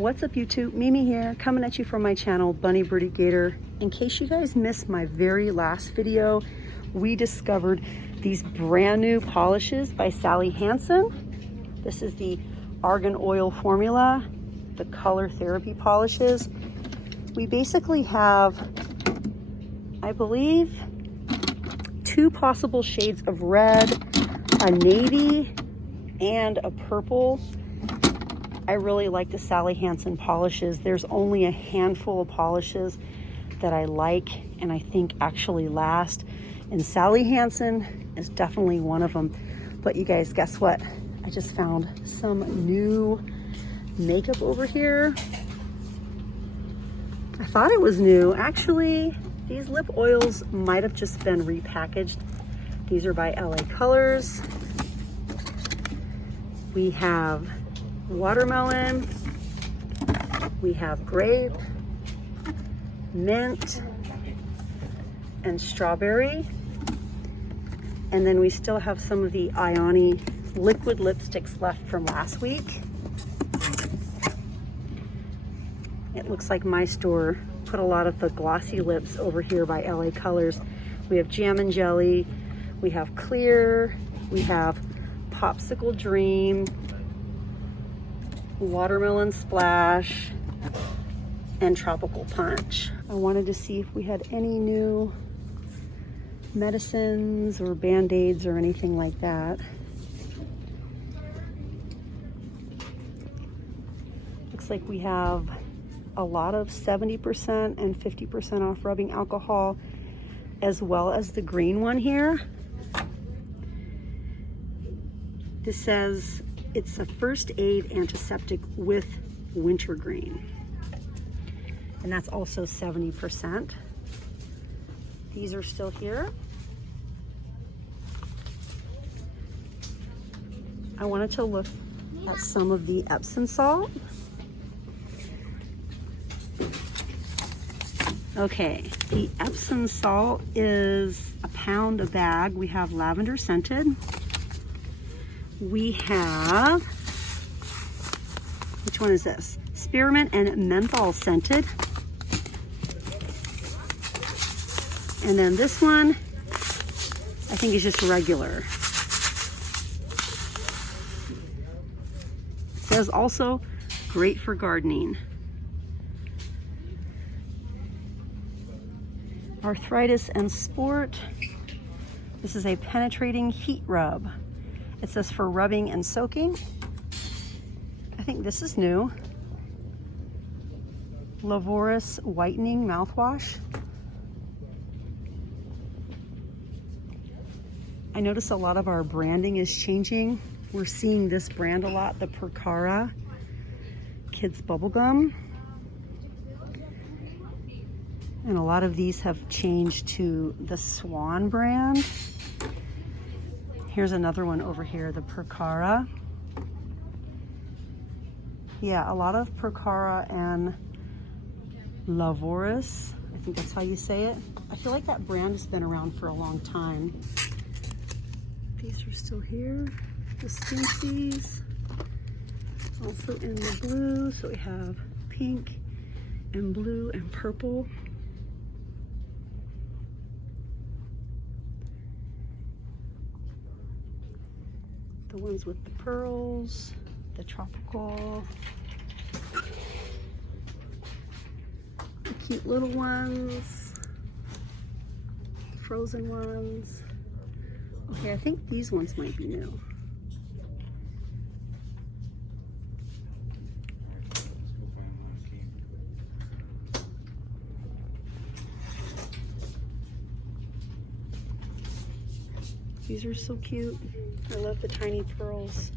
What's up YouTube? Mimi here, coming at you from my channel, Bunny Birdy Gator. In case you guys missed my very last video, we discovered these brand new polishes by Sally Hansen. This is the Argan Oil Formula, the Color Therapy polishes. We basically have, I believe, 2 possible shades of red, a navy, and a purple. I really like the Sally Hansen polishes. There's only a handful of polishes that I like and I think actually last. And Sally Hansen is definitely one of them. But you guys, guess what? I just found some new makeup over here. I thought it was new. Actually, these lip oils might have just been repackaged. These are by LA Colors. We have watermelon, we have grape, mint, and strawberry. And then we still have some of the Ioni liquid lipsticks left from last week. It looks like my store put a lot of the glossy lips over here by LA Colors. We have Jam and Jelly, we have Clear, we have Popsicle Dream, Watermelon Splash, and Tropical Punch. I wanted to see if we had any new medicines or band-aids or anything like that. Looks like we have a lot of 70% and 50% off rubbing alcohol, as well as the green one here. This says it's a first aid antiseptic with wintergreen. And that's also 70%. These are still here. I wanted to look at some of the Epsom salt. Okay, the Epsom salt is £1 a bag. We have lavender scented. We have, which one is this? Spearmint and menthol scented. And then this one, I think is just regular. It says also great for gardening. Arthritis and sport. This is a penetrating heat rub. It says for rubbing and soaking. I think this is new. Lavorous whitening mouthwash. I notice a lot of our branding is changing. We're seeing this brand a lot, the Percara Kids Bubblegum. And a lot of these have changed to the Swan brand. Here's another one over here, the Percara. Yeah, a lot of Percara and Lavorous. I think that's how you say it. I feel like that brand has been around for a long time. These are still here. The Skinsies. Also in the blue. So we have pink and blue and purple. The ones with the pearls, the tropical, the cute little ones, frozen ones. Okay, I think these ones might be new. These are so cute. I love the tiny pearls.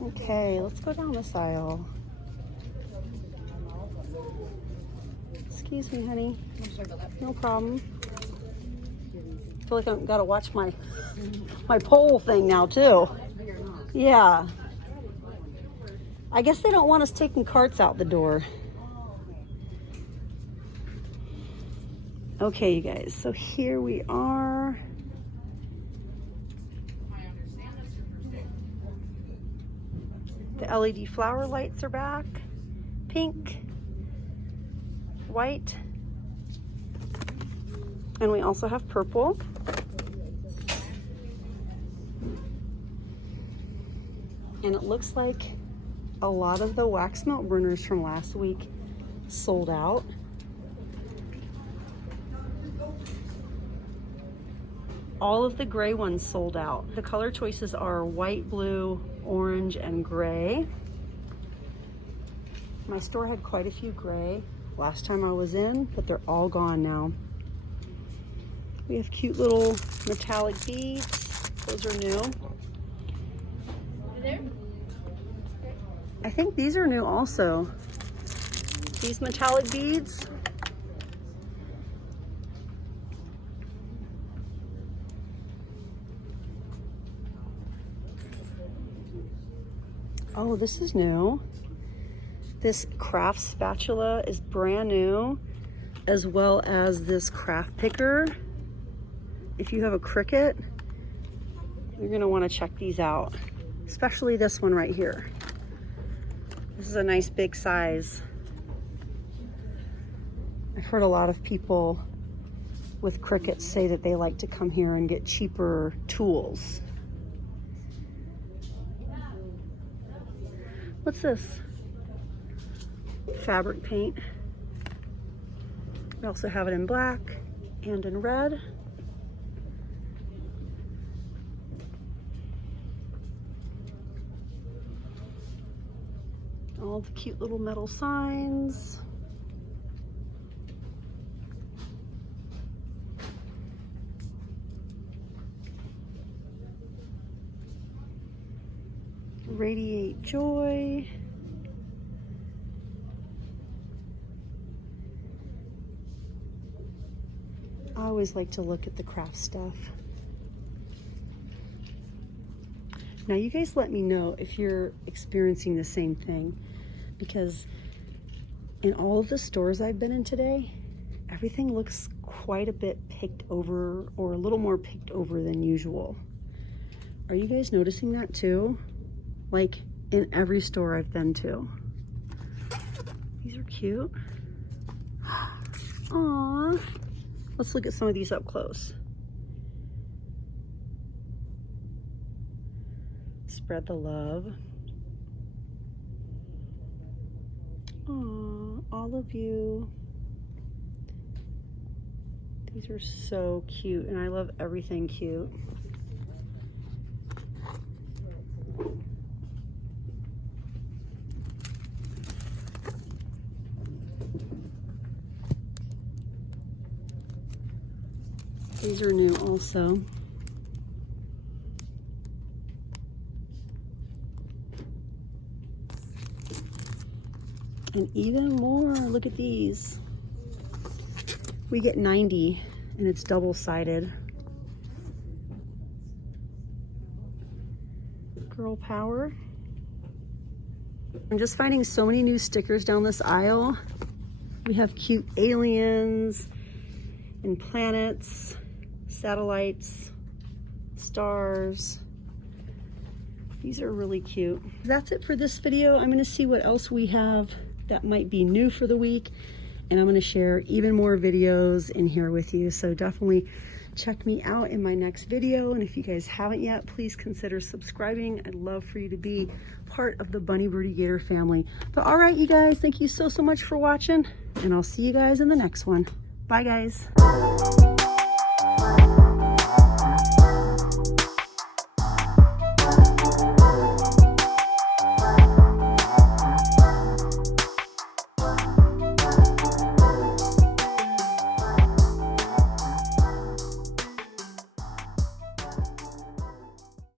Okay, let's go down this aisle. Excuse me, honey. No problem. I feel like I've got to watch my pole thing now too. Yeah. I guess they don't want us taking carts out the door. Okay, you guys, so here we are. The LED flower lights are back. Pink, white, and we also have purple. And it looks like a lot of the wax melt burners from last week sold out. All of the gray ones sold out. The color choices are white, blue, orange, and gray. My store had quite a few gray last time I was in, but they're all gone now. We have cute little metallic beads. Those are new. I think these are new also. These metallic beads. Oh, this is new. This craft spatula is brand new, as well as this craft picker. If you have a Cricut, you're gonna wanna check these out, especially this one right here. This is a nice big size. I've heard a lot of people with Cricuts say that they like to come here and get cheaper tools. What's this? Fabric paint. We also have it in black and in red. All the cute little metal signs. Radiate joy. I always like to look at the craft stuff. Now you guys let me know if you're experiencing the same thing, because in all of the stores I've been in today, everything looks quite a bit picked over, or a little more picked over than usual. Are you guys noticing that too? Like in every store I've been to. These are cute. Aww. Let's look at some of these up close. Spread the love. Aww, all of you. These are so cute, and I love everything cute. These are new also. And even more, look at these. We get 90 and it's double-sided. Girl power. I'm just finding so many new stickers down this aisle. We have cute aliens and planets, satellites, stars. These are really cute. That's it for this video. I'm gonna see what else we have that might be new for the week, and I'm gonna share even more videos in here with you. So definitely check me out in my next video. And if you guys haven't yet, please consider subscribing. I'd love for you to be part of the Bunny Birdy Gator family. But all right, you guys, thank you so much for watching, and I'll see you guys in the next one. Bye, guys.